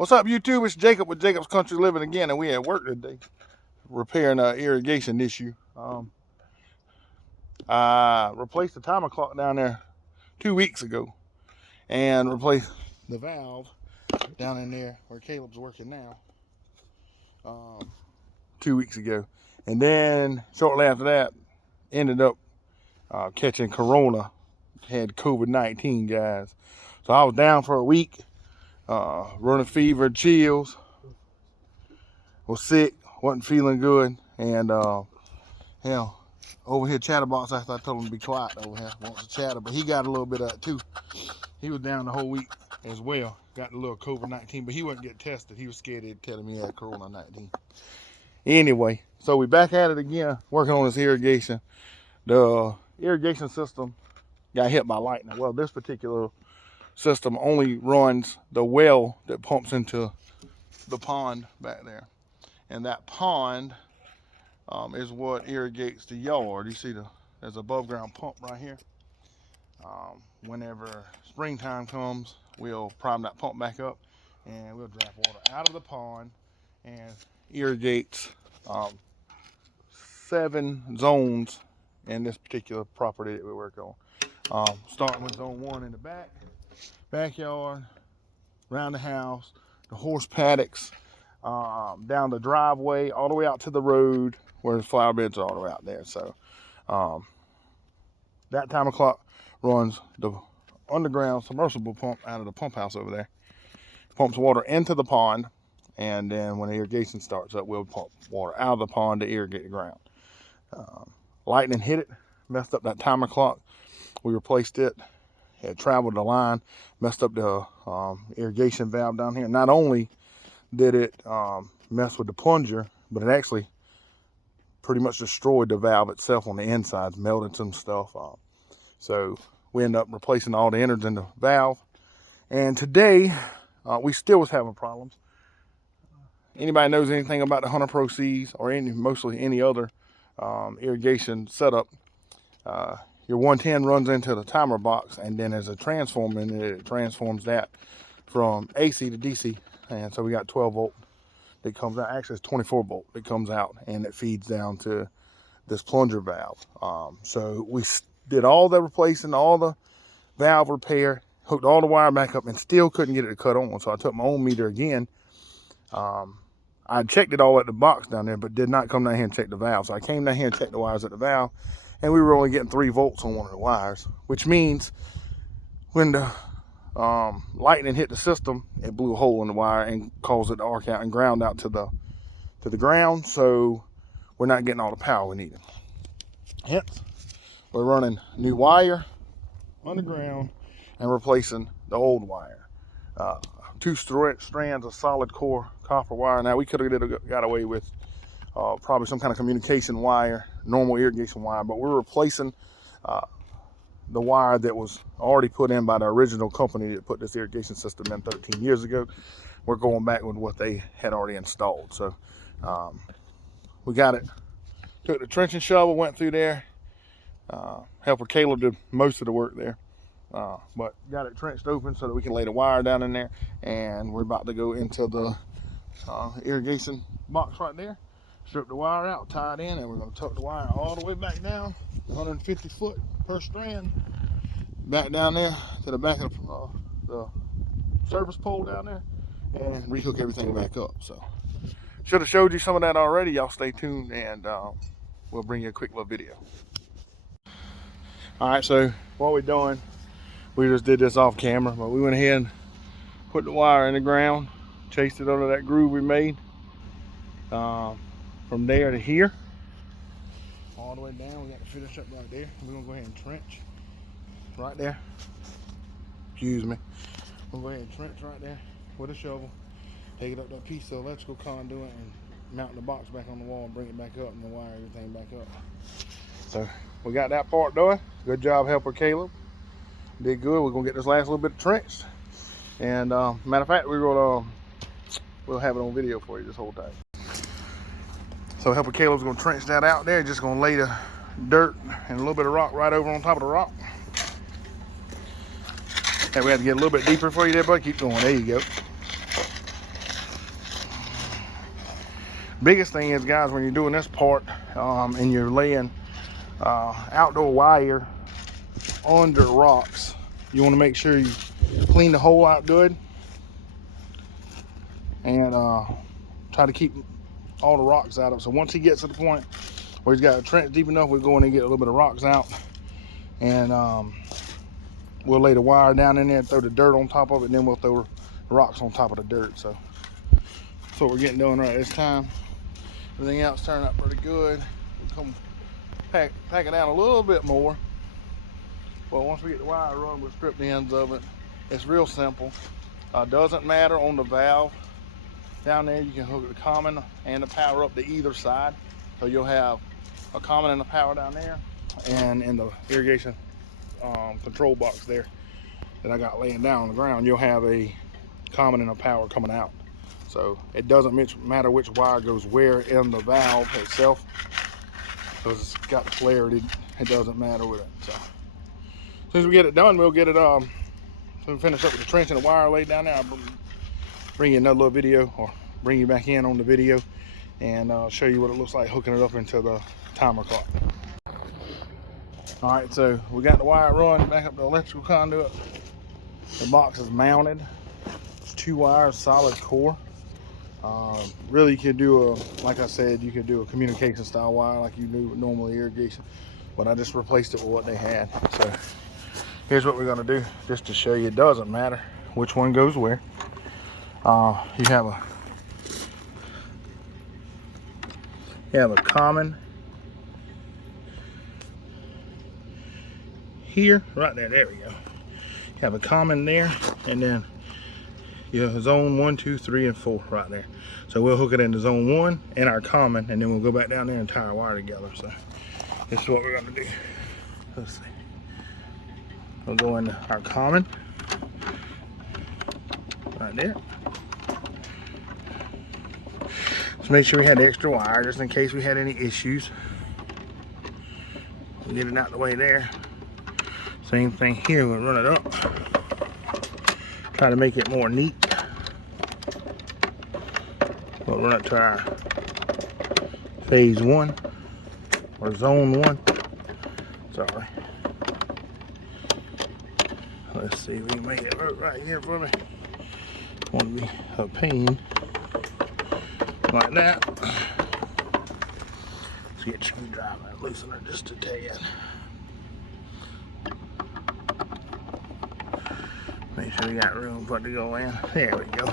What's up, YouTube? It's Jacob with Jacob's Country Living again, and we at work today repairing an irrigation issue. I replaced the timer clock down there 2 weeks ago and replaced the valve down in there where Caleb's working now 2 weeks ago. And then shortly after that, ended up catching Corona, had COVID-19, guys. So I was down for a week. Running fever, chills, was sick, wasn't feeling good, and hell, over here Chatterbox, after I told him to be quiet over here, wants to chatter, but he got a little bit of it too. He was down the whole week as well, got a little COVID-19, but he wouldn't get tested. He was scared they'd tell him he had Corona-19. Anyway, so we back at it again, working on this irrigation. The irrigation system got hit by lightning. Well, this particular system only runs the well that pumps into the pond back there, and that pond is what irrigates the yard. You see there's an above ground pump right here. Whenever springtime comes, we'll prime that pump back up and we'll draft water out of the pond and irrigates 7 zones in this particular property that we work on. Starting with zone 1 in the backyard, around the house, the horse paddocks, down the driveway, all the way out to the road where the flower beds are all the way out there. So that timer clock runs the underground submersible pump out of the pump house over there. Pumps water into the pond, and then when the irrigation starts up, we'll pump water out of the pond to irrigate the ground. Lightning hit it, messed up that timer clock. We replaced it. Had traveled the line, messed up the irrigation valve down here. Not only did it mess with the plunger, but it actually pretty much destroyed the valve itself on the insides, melted some stuff. So we ended up replacing all the innards in the valve. And today, we still was having problems. Anybody knows anything about the Hunter Pro Cs or mostly any other irrigation setup, your 110 runs into the timer box, and then there's a transformer in it. It transforms that from AC to DC, and so we got 12 volt that comes out. Actually, it's 24 volt that comes out, and it feeds down to this plunger valve. So we did all the replacing, all the valve repair, hooked all the wire back up, and still couldn't get it to cut on. So I took my own meter again. I checked it all at the box down there, but did not come down here and check the valve. So I came down here and checked the wires at the valve, and we were only getting 3 volts on one of the wires, which means when the lightning hit the system, it blew a hole in the wire and caused it to arc out and ground out to the ground. So we're not getting all the power we needed. Hence, we're running new wire underground and replacing the old wire. 2 strands of solid core copper wire. Now we could have got away with probably some kind of communication wire, normal irrigation wire, but we're replacing the wire that was already put in by the original company that put this irrigation system in 13 years ago. We're going back with what they had already installed. So we got it. Took the trenching shovel, went through there. Helper Caleb did most of the work there. But got it trenched open so that we can lay the wire down in there, and we're about to go into the irrigation box right there, strip the wire out, tie it in, and we're going to tuck the wire all the way back down 150 foot per strand back down there to the back of the service pole down there, and rehook everything back up. So should have showed you some of that already. Y'all stay tuned, and we'll bring you a quick little video. All right, so what we're doing, we just did this off camera, but we went ahead and put the wire in the ground, chased it under that groove we made from there to here, all the way down. We got to finish up right there. We're gonna go ahead and trench right there. Excuse me. We'll go ahead and trench right there with a shovel, take it up that piece of electrical conduit and mount the box back on the wall and bring it back up and then wire everything back up. So we got that part done. Good job, Helper Caleb. Did good. We're gonna get this last little bit trenched, and matter of fact, we'll have it on video for you this whole time. So Helper Caleb's gonna trench that out there. Just gonna lay the dirt and a little bit of rock right over on top of the rock. And we have to get a little bit deeper for you there, bud. Keep going. There you go. Biggest thing is, guys, when you're doing this part and you're laying outdoor wire under rocks, you want to make sure you clean the hole out good and try to keep all the rocks out of it. So once he gets to the point where he's got a trench deep enough, we'll go in and get a little bit of rocks out, and we'll lay the wire down in there, throw the dirt on top of it, and then we'll throw the rocks on top of the dirt. So that's what we're getting done right this time. Everything else turned out pretty good. We'll come pack it down a little bit more, but once we get the wire run, we'll strip the ends of it. It's real simple. Doesn't matter on the valve down there. You can hook the common and the power up to either side, so you'll have a common and a power down there, and in the irrigation control box there that I got laying down on the ground, you'll have a common and a power coming out. So it doesn't matter which wire goes where in the valve itself, because it's got the polarity. It doesn't matter with it. So as soon as we get it done, we'll get it so we finish up with the trench and the wire laid down there. I'll bring you another little video, or bring you back in on the video, and show you what it looks like hooking it up into the timer clock. All right, so we got the wire run back up the electrical conduit. The box is mounted. It's 2 wires, solid core. Really, you could do like I said, you could do a communication style wire like you do with normal irrigation, but I just replaced it with what they had. So here's what we're gonna do, just to show you it doesn't matter which one goes where. You have a common here, right there. There we go. You have a common there, and then you have zone 1, 2, 3, and 4 right there. So we'll hook it into zone 1 and our common, and then we'll go back down there and tie our wire together. So this is what we're gonna do. Let's see. We'll go into our common right there. So make sure we had the extra wire just in case we had any issues. We'll get it out the way there. Same thing here, we'll run it up. Try to make it more neat. We'll run it to our phase 1 or zone 1. Sorry. Let's see if we can make it work right here for me. Won't be a pain like that. Let's get a screwdriver and loosen it just a tad. Make sure we got room for it to go in. There we go.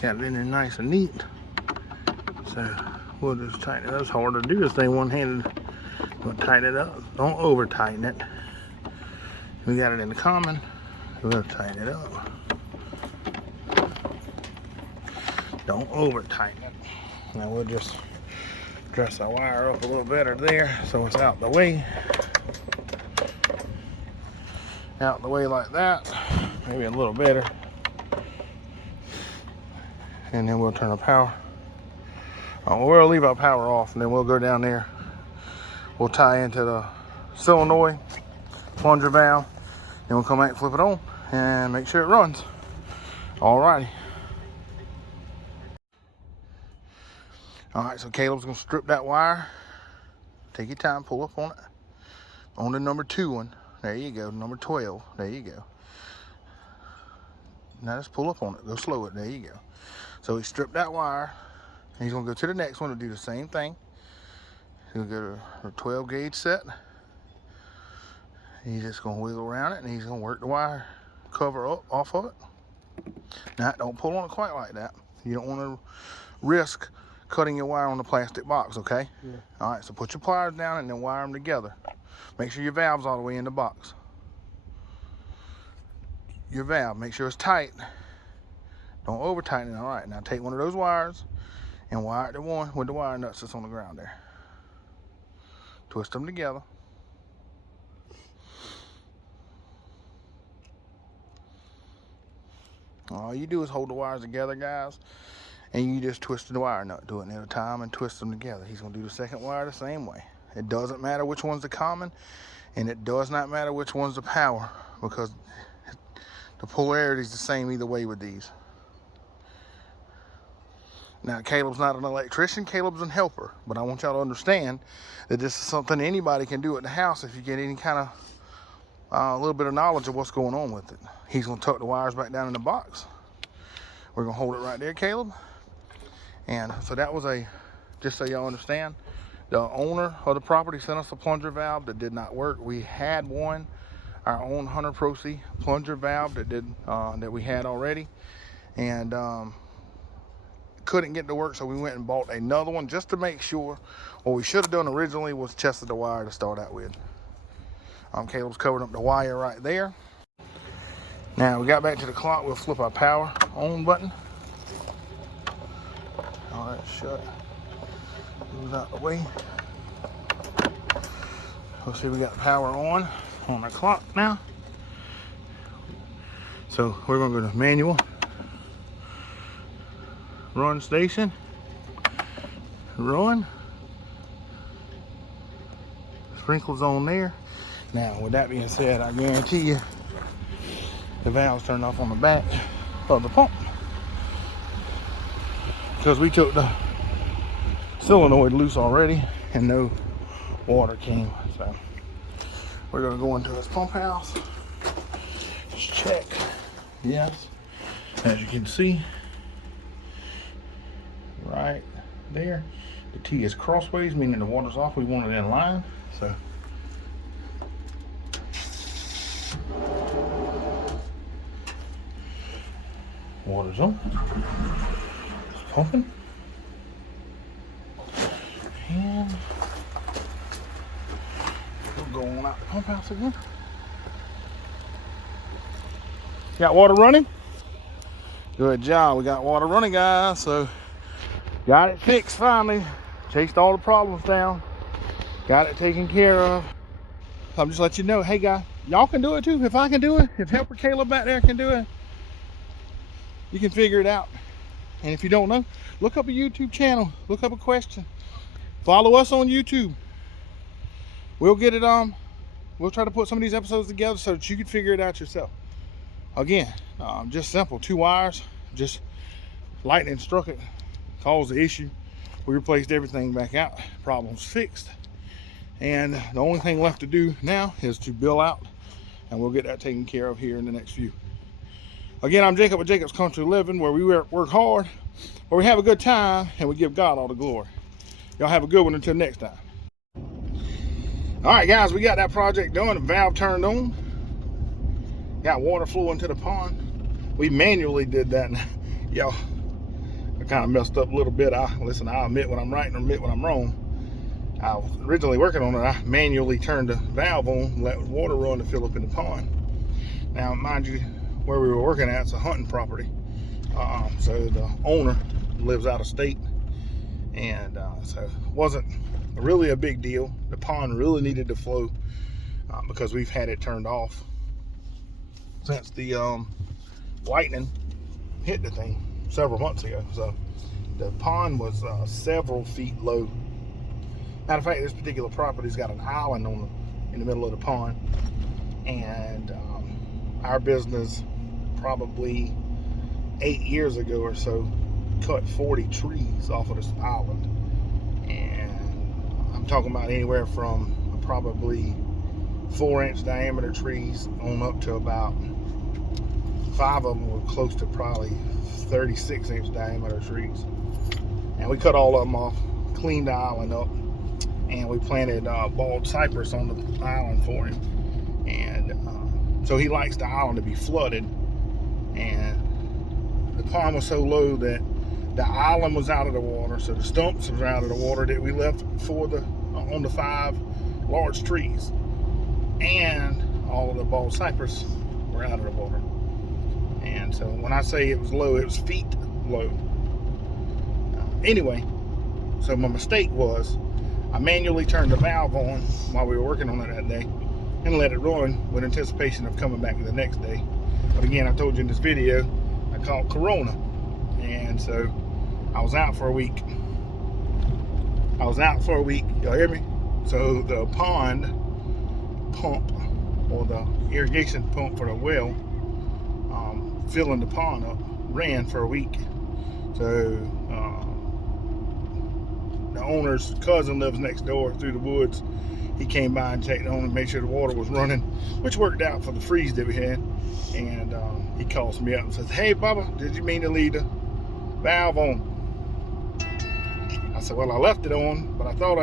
Got it in there nice and neat. So we'll just tighten it up. It's hard to do this thing one-handed. We'll tighten it up. Don't over tighten it. We got it in the common. We'll tighten it up. Don't over tighten it. Now we'll just dress our wire up a little better there so it's out the way. Out the way like that, maybe a little better, and then we'll turn the power. We'll leave our power off, and then we'll go down there. We'll tie into the solenoid plunger valve, then we'll come back and flip it on and make sure it runs. Alrighty. All right, so Caleb's gonna strip that wire. Take your time, pull up on it. On the number 2 one. There you go, number 12. There you go. Now just pull up on it. Go slow it. There you go. So he stripped that wire. And he's going to go to the next one and do the same thing. He'll go to a 12 gauge set. He's just going to wiggle around it, and he's going to work the wire cover up off of it. Now, don't pull on it quite like that. You don't want to risk cutting your wire on the plastic box, okay? Yeah. All right, so put your pliers down and then wire them together. Make sure your valve's all the way in the box. Your valve, make sure it's tight. Don't over tighten it. All right, now take one of those wires and wire the one with the wire nuts that's on the ground there. Twist them together. All you do is hold the wires together, guys, and you just twist the wire nut. Do it at a time and twist them together. He's gonna do the second wire the same way. It doesn't matter which one's the common, and it does not matter which one's the power, because the polarity is the same either way with these. Now, Caleb's not an electrician, Caleb's a helper, but I want y'all to understand that this is something anybody can do at the house if you get any kind of a little bit of knowledge of what's going on with it. He's gonna tuck the wires back down in the box. We're gonna hold it right there, Caleb. And so that was just so y'all understand, the owner of the property sent us a plunger valve that did not work. We had one, our own Hunter Pro C plunger valve that we had already, and couldn't get to work, so we went and bought another one just to make sure. What we should have done originally was tested the wire to start out with. Caleb's covering up the wire right there. Now we got back to the clock. We'll flip our power on button. All right, shut. Move out the way. Let's see, we got the power on the clock now. So we're gonna go to manual, run station, run. Sprinkles on there. Now, with that being said, I guarantee you the valve's turned off on the back of the pump because we took the solenoid loose already and no water came. So we're gonna go into this pump house, just check. Yes, as you can see right there, the T is crossways, meaning the water's off. We want it in line. So water's on, it's pumping, and we'll go on out the pump house again. Got water running? Good job, we got water running, guys. So got it fixed finally, chased all the problems down, got it taken care of. I'm just letting you know, hey guys, y'all can do it too. If I can do it, if helper Caleb back there can do it, you can figure it out. And if you don't know, look up a YouTube channel, look up a question, follow us on YouTube. We'll get it we'll try to put some of these episodes together so that you can figure it out yourself. Again, just simple, 2 wires, just lightning struck it, caused the issue. We replaced everything back out, problem's fixed. And the only thing left to do now is to bill out, and we'll get that taken care of here in the next few. Again, I'm Jacob with Jacob's Country Living, where we work hard, where we have a good time, and we give God all the glory. Y'all have a good one until next time. All right, guys, we got that project done. The valve turned on. Got water flowing to the pond. We manually did that. Y'all, I kind of messed up a little bit. Listen, I'll admit when I'm right and admit when I'm wrong. I was originally working on it. I manually turned the valve on, let water run to fill up in the pond. Now, mind you, where we were working at, it's a hunting property. So the owner lives out of state. And so it wasn't really a big deal. The pond really needed to flow because we've had it turned off since the lightning hit the thing several months ago. So the pond was several feet low. Matter of fact, this particular property's got an island in the middle of the pond, and our business probably 8 years ago or so cut 40 trees off of this island, and I'm talking about anywhere from probably 4-inch diameter trees on up to about 5 of them were close to probably 36-inch diameter trees, and we cut all of them off, cleaned the island up, and we planted bald cypress on the island for him. And so he likes the island to be flooded, and the pond was so low that the island was out of the water, so the stumps were out of the water that we left for on the 5 large trees, and all of the bald cypress were out of the water. And so when I say it was low, it was feet low. Anyway, so my mistake was I manually turned the valve on while we were working on it that day and let it run with anticipation of coming back the next day. But again, I told you in this video, I caught Corona. And so I was out for a week. Y'all hear me? So the pond pump, or the irrigation pump for the well, filling the pond up, ran for a week. So the owner's cousin lives next door through the woods. He came by and checked on and made sure the water was running, which worked out for the freeze that we had. And he calls me up and says, "Hey, Bubba, did you mean to leave the valve on?" I said, "Well, I left it on, but I thought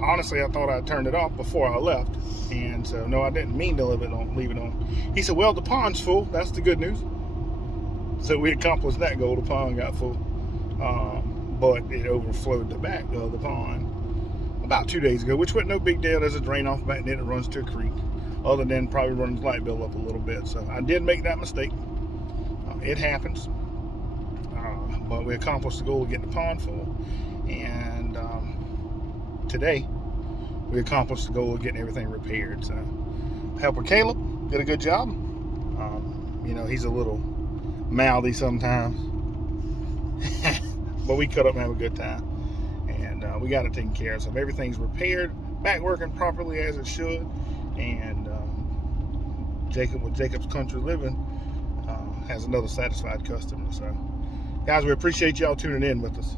honestly, I thought I'd turned it off before I left." And so, no, I didn't mean to leave it on. He said, "Well, the pond's full. That's the good news." So we accomplished that goal. The pond got full, but it overflowed the back of the pond about 2 days ago, which wasn't no big deal. There's a drain off back there that runs to a creek, other than probably running the light bill up a little bit. So I did make that mistake. It happens, but we accomplished the goal of getting the pond full, and today we accomplished the goal of getting everything repaired. So helper Caleb did a good job. You know, he's a little mouthy sometimes, but we cut up and have a good time, and we got it taken care of. So everything's repaired, back working properly as it should, and Jacob with Jacob's Country Living has another satisfied customer. So guys, we appreciate y'all tuning in with us.